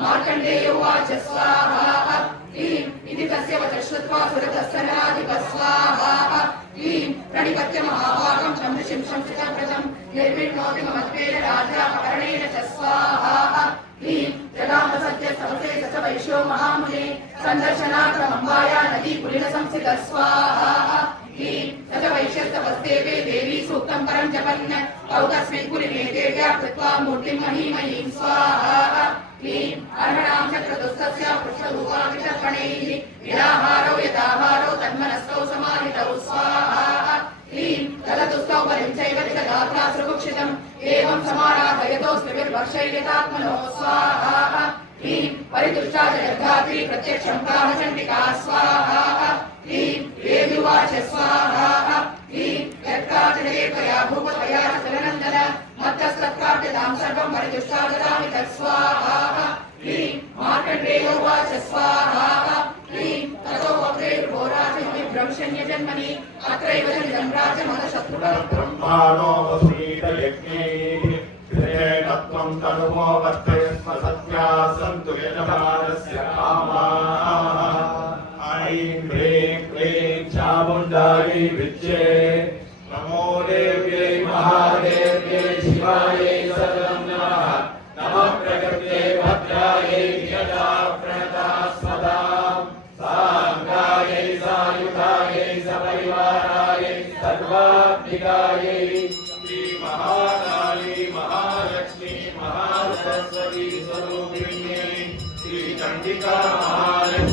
मार्कण्डेयोवाच स्वाहा क्लीं इति तस्य वचः श्रुत्वा सुरतस्तनाधिपः स्वाहा क्लीं प्रणिपत्य महाभागं तं ऋषिं संस्थितं व्रतं निर्विण्णोति ममत्वेन राजापकरणेन च स्वाहा क्लीं जगामसद्य समसे स च वैश्यो महामुने सन्दर्शनार्थमम्बाया नदी कुलिनसंस्थितः स्वाहा क्लीं स च वैश्यस्तवस्तेवे देवी सूक्तं परं जपन् तौ तस्मिन् कुलिने देव्या कृत्वा मूर्तिं महीमयीं स्वाहा क्लीं अर्हणां चक्रतुस्तस्य पुष्परूपाभिषर्पणैः निराहारौ यदाहारौ तन्मनस्थौ समाहितौ स्वाहा क्लीं तदतुस्तौ परिं चैव गात्रा सुकुक्षितम् एवं समाराधयतो स्त्रिभिर्वर्षैर्यतात्मनो स्वाहा क्लीं परितुष्टा जगद्धात्री प्रत्यक्षं प्राहचण्डिका स्वाहा क्लीं वेदुवाच स्वाहा क्लीं यत्कार्यते त्वया भूपतया चलनन्दन मत्तस्तत्कार्यतां सर्वं परितुष्टा ददामि तत्स्वाहा क्लीं मार्कण्डेयोवाच स्वाहा क्लीं ततो वक्रेर्घोराजन्मनि अत्रैव जनितं राजमदशत्रुब्रह्माणो वसुमीतयज्ञैः त्वं तनुमो वर्तयस्म सत्याः सन्तु यजमानस्य कामाः ऐं ह्रीं क्लीं चामुण्डायै विद्ये नमो देव्यै महादेव्यै शिवायै सर्वं नमः नमः प्रकृत्यै भद्रायै यदा प्रणतास्मदां साङ्गायै सायुधायै सपरिवारायै सर्वात्मिकायै श्रीमहाकाली महालक्ष्मी महासरस्वती स्वरूपिण्यै श्रीचण्डिका महालक्ष्मी